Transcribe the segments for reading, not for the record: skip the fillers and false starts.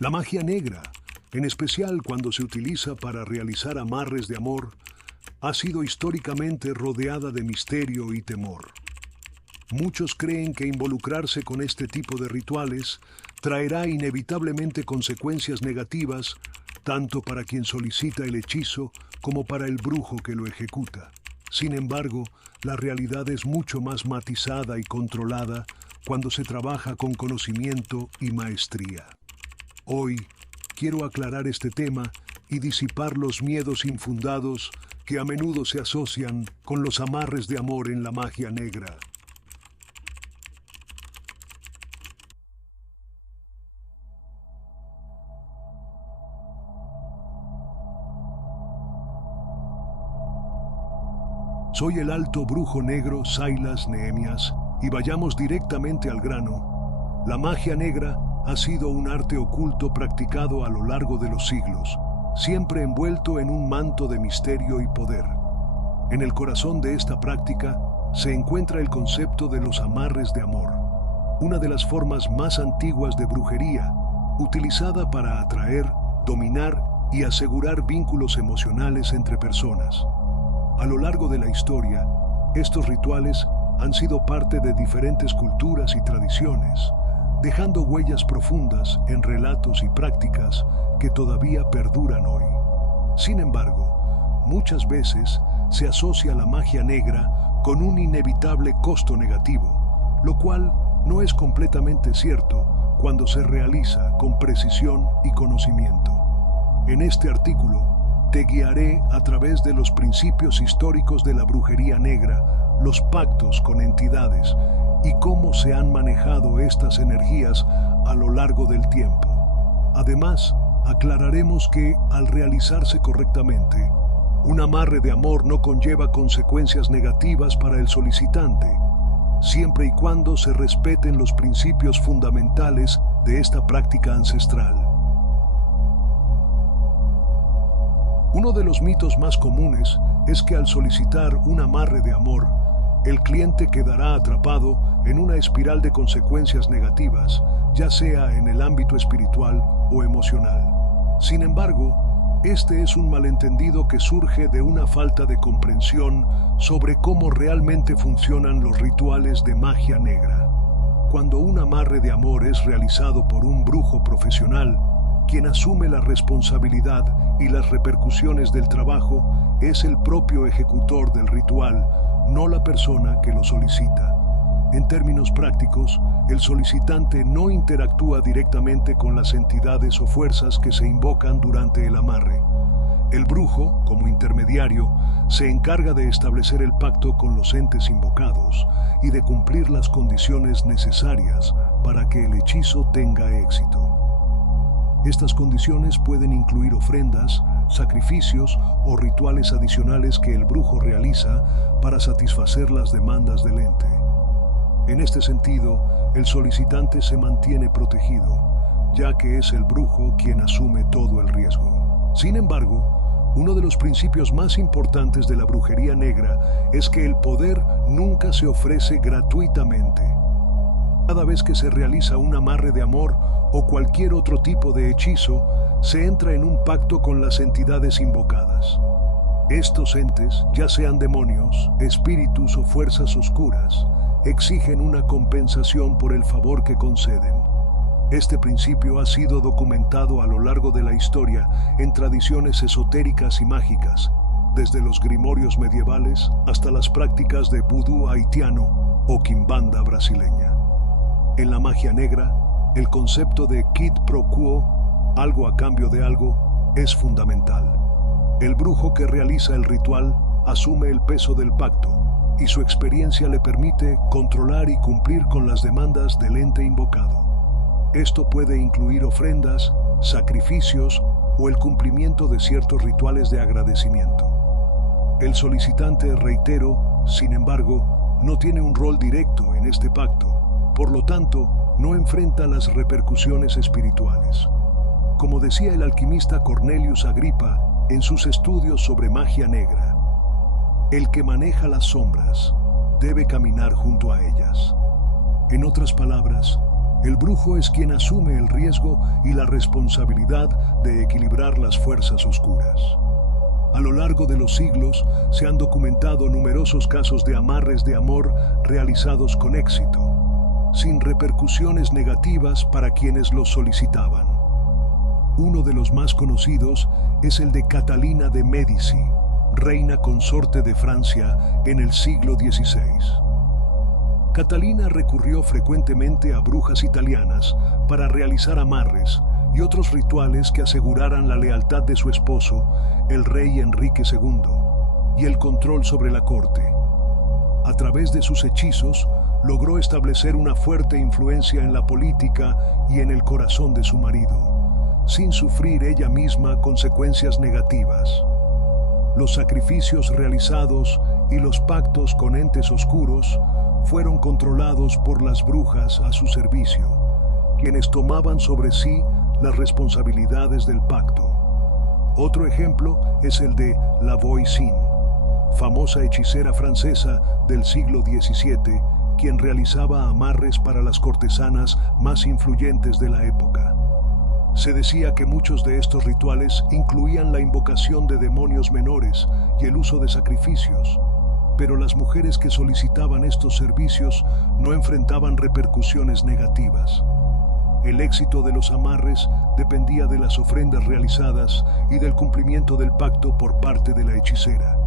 La magia negra, en especial cuando se utiliza para realizar amarres de amor, ha sido históricamente rodeada de misterio y temor. Muchos creen que involucrarse con este tipo de rituales traerá inevitablemente consecuencias negativas tanto para quien solicita el hechizo como para el brujo que lo ejecuta. Sin embargo, la realidad es mucho más matizada y controlada cuando se trabaja con conocimiento y maestría. Hoy quiero aclarar este tema y disipar los miedos infundados que a menudo se asocian con los amarres de amor en la magia negra. Soy el alto brujo negro Silas Nehemias y vayamos directamente al grano. La magia negra ha sido un arte oculto practicado a lo largo de los siglos, siempre envuelto en un manto de misterio y poder. En el corazón de esta práctica se encuentra el concepto de los amarres de amor, una de las formas más antiguas de brujería, utilizada para atraer, dominar y asegurar vínculos emocionales entre personas. A lo largo de la historia, estos rituales han sido parte de diferentes culturas y tradiciones, dejando huellas profundas en relatos y prácticas que todavía perduran hoy. Sin embargo, muchas veces se asocia la magia negra con un inevitable costo negativo, lo cual no es completamente cierto cuando se realiza con precisión y conocimiento. En este artículo, te guiaré a través de los principios históricos de la brujería negra, los pactos con entidades y cómo se han manejado estas energías a lo largo del tiempo. Además, aclararemos que, al realizarse correctamente, un amarre de amor no conlleva consecuencias negativas para el solicitante, siempre y cuando se respeten los principios fundamentales de esta práctica ancestral. Uno de los mitos más comunes es que al solicitar un amarre de amor, el cliente quedará atrapado en una espiral de consecuencias negativas, ya sea en el ámbito espiritual o emocional. Sin embargo, este es un malentendido que surge de una falta de comprensión sobre cómo realmente funcionan los rituales de magia negra. Cuando un amarre de amor es realizado por un brujo profesional, quien asume la responsabilidad y las repercusiones del trabajo es el propio ejecutor del ritual, no la persona que lo solicita. En términos prácticos, el solicitante no interactúa directamente con las entidades o fuerzas que se invocan durante el amarre. El brujo, como intermediario, se encarga de establecer el pacto con los entes invocados y de cumplir las condiciones necesarias para que el hechizo tenga éxito. Estas condiciones pueden incluir ofrendas, sacrificios o rituales adicionales que el brujo realiza para satisfacer las demandas del ente. En este sentido, el solicitante se mantiene protegido, ya que es el brujo quien asume todo el riesgo. Sin embargo, uno de los principios más importantes de la brujería negra es que el poder nunca se ofrece gratuitamente. Cada vez que se realiza un amarre de amor o cualquier otro tipo de hechizo, se entra en un pacto con las entidades invocadas. Estos entes, ya sean demonios, espíritus o fuerzas oscuras, exigen una compensación por el favor que conceden. Este principio ha sido documentado a lo largo de la historia en tradiciones esotéricas y mágicas, desde los grimorios medievales hasta las prácticas de vudú haitiano o quimbanda brasileña. En la magia negra, el concepto de quid pro quo, algo a cambio de algo, es fundamental. El brujo que realiza el ritual asume el peso del pacto y su experiencia le permite controlar y cumplir con las demandas del ente invocado. Esto puede incluir ofrendas, sacrificios o el cumplimiento de ciertos rituales de agradecimiento. El solicitante, reitero, sin embargo, no tiene un rol directo en este pacto. Por lo tanto, no enfrenta las repercusiones espirituales. Como decía el alquimista Cornelius Agripa en sus estudios sobre magia negra, el que maneja las sombras debe caminar junto a ellas. En otras palabras, El brujo es quien asume el riesgo y la responsabilidad de equilibrar las fuerzas oscuras. A lo largo de los siglos se han documentado numerosos casos de amarres de amor realizados con éxito, sin repercusiones negativas para quienes los solicitaban. Uno de los más conocidos es el de Catalina de Médici, reina consorte de Francia en el siglo XVI. Catalina recurrió frecuentemente a brujas italianas para realizar amarres y otros rituales que aseguraran la lealtad de su esposo, el rey Enrique II, y el control sobre la corte. A través de sus hechizos, logró establecer una fuerte influencia en la política y en el corazón de su marido, sin sufrir ella misma consecuencias negativas. Los sacrificios realizados y los pactos con entes oscuros fueron controlados por las brujas a su servicio, quienes tomaban sobre sí las responsabilidades del pacto. Otro ejemplo es el de La Voisin, famosa hechicera francesa del siglo XVII, quien realizaba amarres para las cortesanas más influyentes de la época. Se decía que muchos de estos rituales incluían la invocación de demonios menores y el uso de sacrificios, pero las mujeres que solicitaban estos servicios no enfrentaban repercusiones negativas. El éxito de los amarres dependía de las ofrendas realizadas y del cumplimiento del pacto por parte de la hechicera,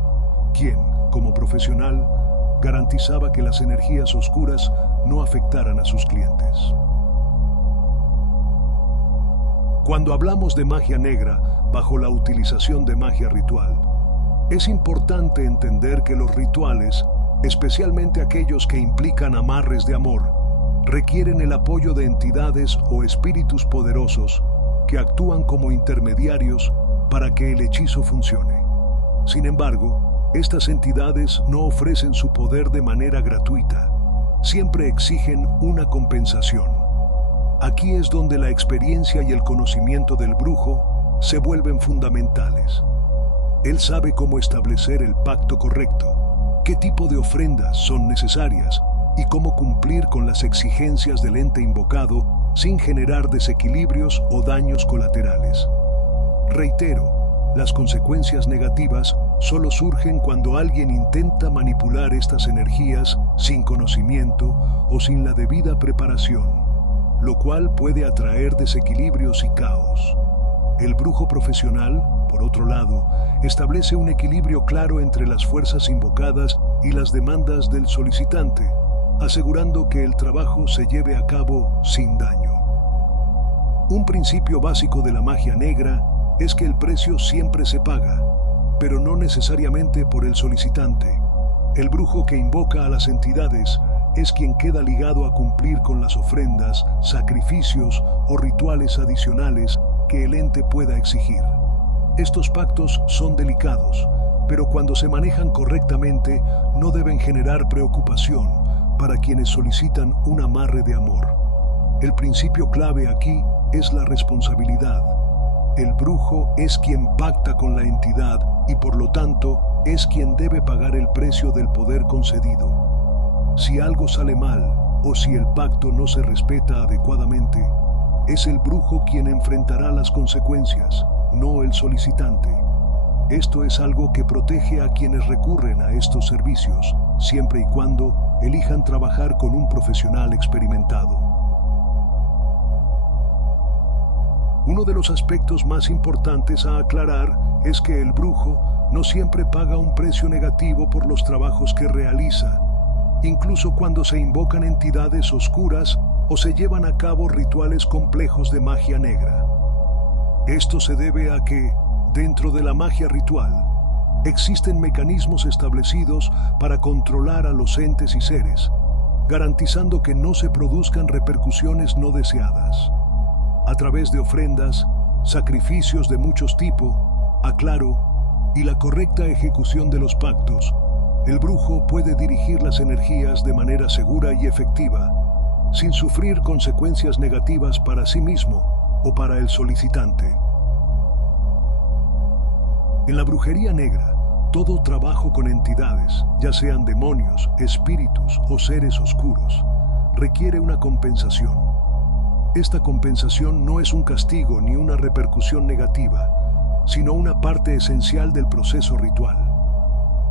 quien, como profesional, garantizaba que las energías oscuras no afectaran a sus clientes. Cuando hablamos de magia negra bajo la utilización de magia ritual, es importante entender que los rituales, especialmente aquellos que implican amarres de amor, requieren el apoyo de entidades o espíritus poderosos que actúan como intermediarios para que el hechizo funcione. Sin embargo, estas entidades no ofrecen su poder de manera gratuita, siempre exigen una compensación. Aquí es donde la experiencia y el conocimiento del brujo se vuelven fundamentales. Él sabe cómo establecer el pacto correcto, qué tipo de ofrendas son necesarias y cómo cumplir con las exigencias del ente invocado sin generar desequilibrios o daños colaterales. Reitero, las consecuencias negativas solo surgen cuando alguien intenta manipular estas energías sin conocimiento o sin la debida preparación, lo cual puede atraer desequilibrios y caos. El brujo profesional, por otro lado, establece un equilibrio claro entre las fuerzas invocadas y las demandas del solicitante, asegurando que el trabajo se lleve a cabo sin daño. Un principio básico de la magia negra es que el precio siempre se paga, pero no necesariamente por el solicitante. El brujo que invoca a las entidades es quien queda ligado a cumplir con las ofrendas, sacrificios o rituales adicionales que el ente pueda exigir. Estos pactos son delicados, pero cuando se manejan correctamente no deben generar preocupación para quienes solicitan un amarre de amor. El principio clave aquí es la responsabilidad. El brujo es quien pacta con la entidad y por lo tanto es quien debe pagar el precio del poder concedido. Si algo sale mal o si el pacto no se respeta adecuadamente, es el brujo quien enfrentará las consecuencias, no el solicitante. Esto es algo que protege a quienes recurren a estos servicios, siempre y cuando elijan trabajar con un profesional experimentado. Uno de los aspectos más importantes a aclarar es que el brujo no siempre paga un precio negativo por los trabajos que realiza, incluso cuando se invocan entidades oscuras o se llevan a cabo rituales complejos de magia negra. Esto se debe a que, dentro de la magia ritual, existen mecanismos establecidos para controlar a los entes y seres, garantizando que no se produzcan repercusiones no deseadas. A través de ofrendas, sacrificios de muchos tipos, aclaro, y la correcta ejecución de los pactos, el brujo puede dirigir las energías de manera segura y efectiva, sin sufrir consecuencias negativas para sí mismo o para el solicitante. En la brujería negra, todo trabajo con entidades, ya sean demonios, espíritus o seres oscuros, requiere una compensación. Esta compensación no es un castigo ni una repercusión negativa, sino una parte esencial del proceso ritual.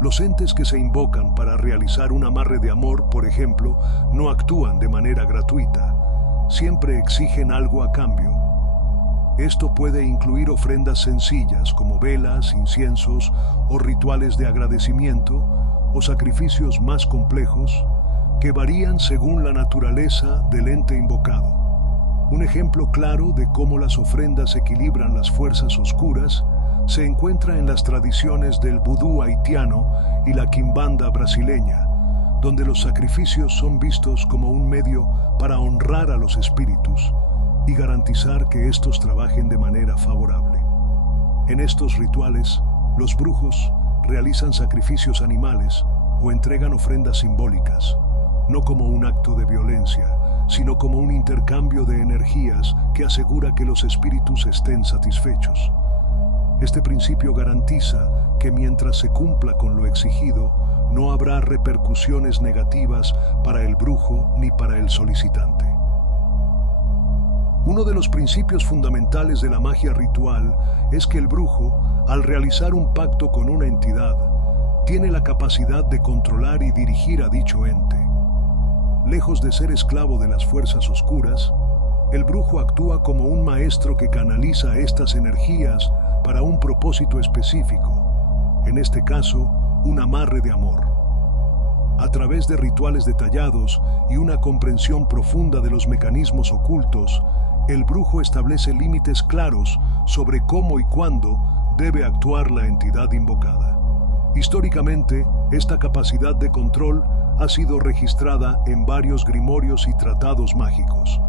Los entes que se invocan para realizar un amarre de amor, por ejemplo, no actúan de manera gratuita. Siempre exigen algo a cambio. Esto puede incluir ofrendas sencillas como velas, inciensos o rituales de agradecimiento o sacrificios más complejos que varían según la naturaleza del ente invocado. Un ejemplo claro de cómo las ofrendas equilibran las fuerzas oscuras se encuentra en las tradiciones del vudú haitiano y la quimbanda brasileña, donde los sacrificios son vistos como un medio para honrar a los espíritus y garantizar que estos trabajen de manera favorable. En estos rituales, los brujos realizan sacrificios animales o entregan ofrendas simbólicas, no como un acto de violencia, sino como un intercambio de energías que asegura que los espíritus estén satisfechos. Este principio garantiza que mientras se cumpla con lo exigido, no habrá repercusiones negativas para el brujo ni para el solicitante. Uno de los principios fundamentales de la magia ritual es que el brujo, al realizar un pacto con una entidad, tiene la capacidad de controlar y dirigir a dicho ente. Lejos de ser esclavo de las fuerzas oscuras, el brujo actúa como un maestro que canaliza estas energías para un propósito específico, en este caso, un amarre de amor. A través de rituales detallados y una comprensión profunda de los mecanismos ocultos, el brujo establece límites claros sobre cómo y cuándo debe actuar la entidad invocada. Históricamente, esta capacidad de control ha sido registrada en varios grimorios y tratados mágicos.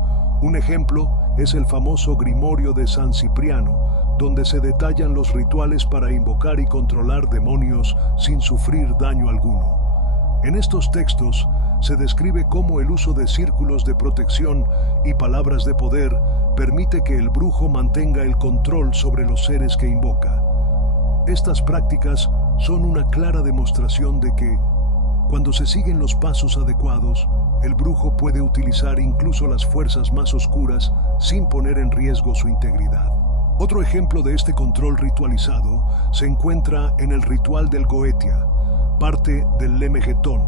Un ejemplo es el famoso Grimorio de San Cipriano, donde se detallan los rituales para invocar y controlar demonios sin sufrir daño alguno. En estos textos se describe cómo el uso de círculos de protección y palabras de poder permite que el brujo mantenga el control sobre los seres que invoca. Estas prácticas son una clara demostración de que, cuando se siguen los pasos adecuados, el brujo puede utilizar incluso las fuerzas más oscuras sin poner en riesgo su integridad. Otro ejemplo de este control ritualizado se encuentra en el ritual del Goetia, parte del Lemegetón,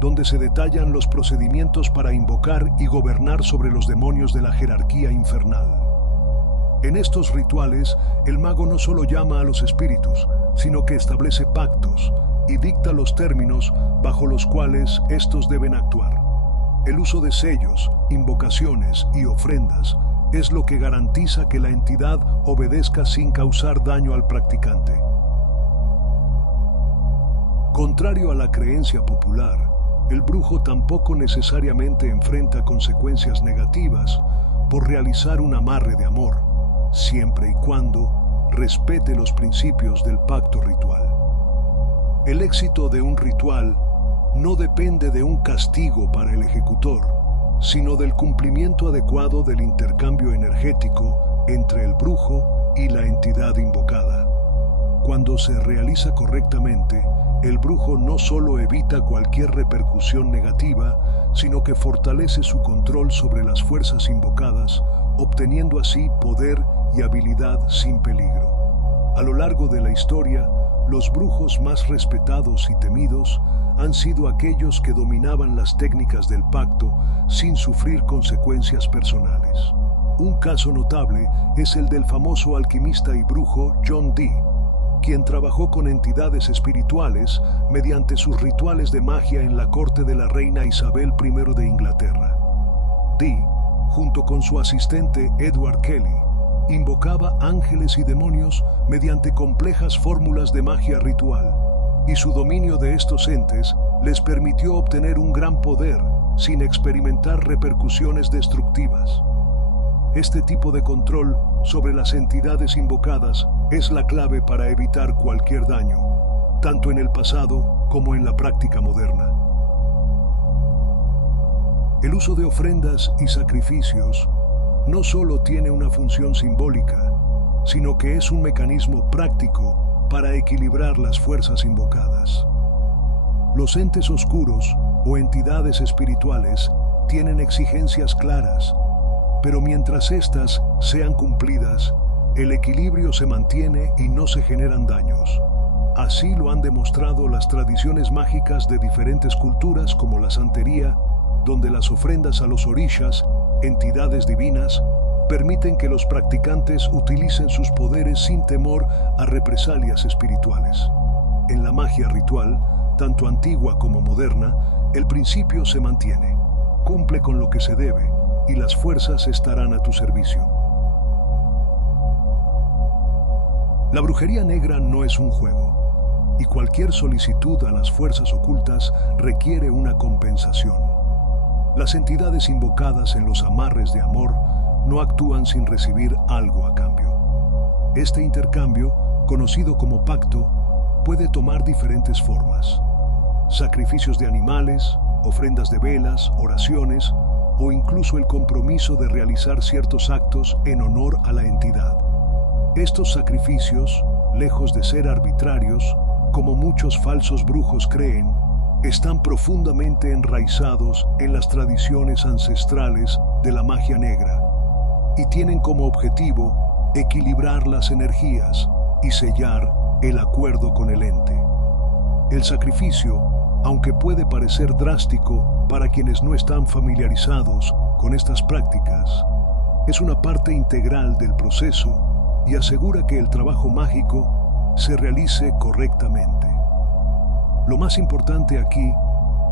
donde se detallan los procedimientos para invocar y gobernar sobre los demonios de la jerarquía infernal. En estos rituales, el mago no solo llama a los espíritus, sino que establece pactos y dicta los términos bajo los cuales estos deben actuar. El uso de sellos, invocaciones y ofrendas es lo que garantiza que la entidad obedezca sin causar daño al practicante. Contrario a la creencia popular, el brujo tampoco necesariamente enfrenta consecuencias negativas por realizar un amarre de amor, siempre y cuando respete los principios del pacto ritual. El éxito de un ritual no depende de un castigo para el ejecutor, sino del cumplimiento adecuado del intercambio energético entre el brujo y la entidad invocada. Cuando se realiza correctamente, el brujo no solo evita cualquier repercusión negativa, sino que fortalece su control sobre las fuerzas invocadas, obteniendo así poder y habilidad sin peligro. A lo largo de la historia, los brujos más respetados y temidos han sido aquellos que dominaban las técnicas del pacto sin sufrir consecuencias personales. Un caso notable es el del famoso alquimista y brujo John Dee, quien trabajó con entidades espirituales mediante sus rituales de magia en la corte de la reina Isabel I de Inglaterra. Dee, junto con su asistente Edward Kelly, invocaba ángeles y demonios mediante complejas fórmulas de magia ritual, y su dominio de estos entes les permitió obtener un gran poder sin experimentar repercusiones destructivas. Este tipo de control sobre las entidades invocadas es la clave para evitar cualquier daño, tanto en el pasado como en la práctica moderna. El uso de ofrendas y sacrificios no solo tiene una función simbólica, sino que es un mecanismo práctico para equilibrar las fuerzas invocadas. Los entes oscuros o entidades espirituales tienen exigencias claras, pero mientras éstas sean cumplidas, el equilibrio se mantiene y no se generan daños. Así lo han demostrado las tradiciones mágicas de diferentes culturas como la santería, donde las ofrendas a los orishas, entidades divinas, permiten que los practicantes utilicen sus poderes sin temor a represalias espirituales. En la magia ritual, tanto antigua como moderna, el principio se mantiene. Cumple con lo que se debe y las fuerzas estarán a tu servicio. La brujería negra no es un juego, y cualquier solicitud a las fuerzas ocultas requiere una compensación. Las entidades invocadas en los amarres de amor no actúan sin recibir algo a cambio. Este intercambio, conocido como pacto, puede tomar diferentes formas: sacrificios de animales, ofrendas de velas, oraciones o incluso el compromiso de realizar ciertos actos en honor a la entidad. Estos sacrificios, lejos de ser arbitrarios, como muchos falsos brujos creen, están profundamente enraizados en las tradiciones ancestrales de la magia negra y tienen como objetivo equilibrar las energías y sellar el acuerdo con el ente. El sacrificio, aunque puede parecer drástico para quienes no están familiarizados con estas prácticas, es una parte integral del proceso y asegura que el trabajo mágico se realice correctamente. Lo más importante aquí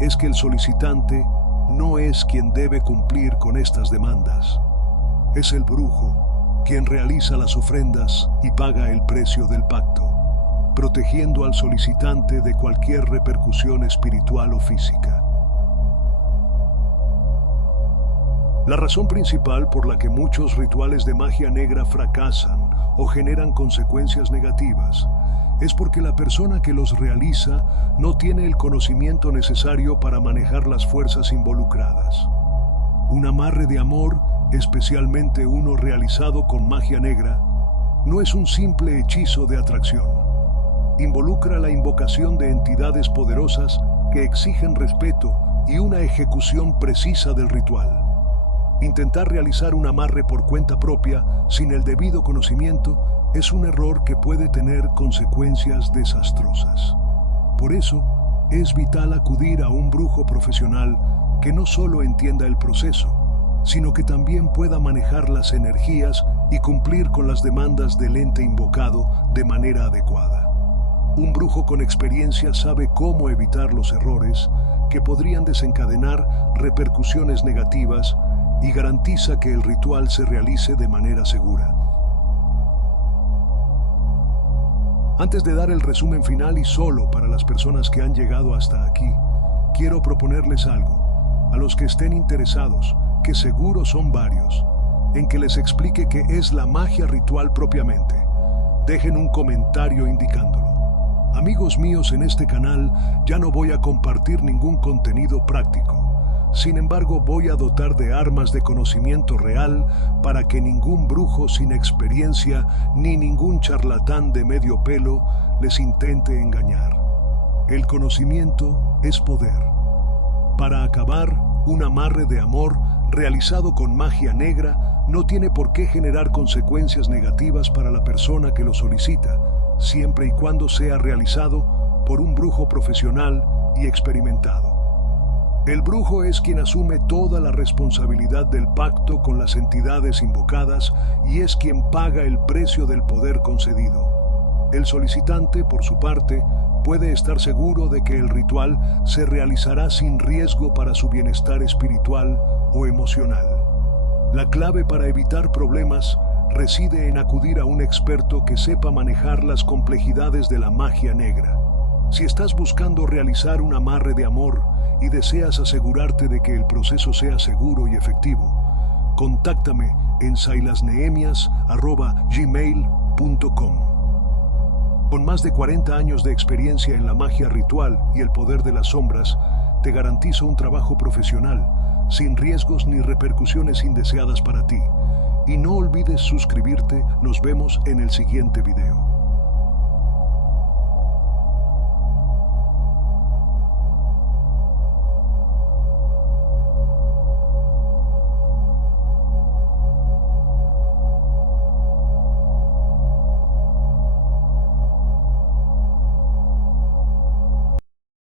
es que el solicitante no es quien debe cumplir con estas demandas. Es el brujo quien realiza las ofrendas y paga el precio del pacto, protegiendo al solicitante de cualquier repercusión espiritual o física. La razón principal por la que muchos rituales de magia negra fracasan o generan consecuencias negativas es porque la persona que los realiza no tiene el conocimiento necesario para manejar las fuerzas involucradas. Un amarre de amor, especialmente uno realizado con magia negra, no es un simple hechizo de atracción. Involucra la invocación de entidades poderosas que exigen respeto y una ejecución precisa del ritual. Intentar realizar un amarre por cuenta propia sin el debido conocimiento es un error que puede tener consecuencias desastrosas. Por eso, es vital acudir a un brujo profesional que no solo entienda el proceso, sino que también pueda manejar las energías y cumplir con las demandas del ente invocado de manera adecuada. Un brujo con experiencia sabe cómo evitar los errores que podrían desencadenar repercusiones negativas y garantiza que el ritual se realice de manera segura. Antes de dar el resumen final y solo para las personas que han llegado hasta aquí, quiero proponerles algo, a los que estén interesados, que seguro son varios, en que les explique qué es la magia ritual propiamente. Dejen un comentario indicándolo. Amigos míos, en este canal ya no voy a compartir ningún contenido práctico. Sin embargo, voy a dotar de armas de conocimiento real para que ningún brujo sin experiencia ni ningún charlatán de medio pelo les intente engañar. El conocimiento es poder. Para acabar, un amarre de amor realizado con magia negra no tiene por qué generar consecuencias negativas para la persona que lo solicita, siempre y cuando sea realizado por un brujo profesional y experimentado. El brujo es quien asume toda la responsabilidad del pacto con las entidades invocadas y es quien paga el precio del poder concedido. El solicitante, por su parte, puede estar seguro de que el ritual se realizará sin riesgo para su bienestar espiritual o emocional. La clave para evitar problemas reside en acudir a un experto que sepa manejar las complejidades de la magia negra. Si estás buscando realizar un amarre de amor y deseas asegurarte de que el proceso sea seguro y efectivo, contáctame en sailasnehemias@gmail.com. Con más de 40 años de experiencia en la magia ritual y el poder de las sombras, te garantizo un trabajo profesional, sin riesgos ni repercusiones indeseadas para ti. Y no olvides suscribirte, nos vemos en el siguiente video.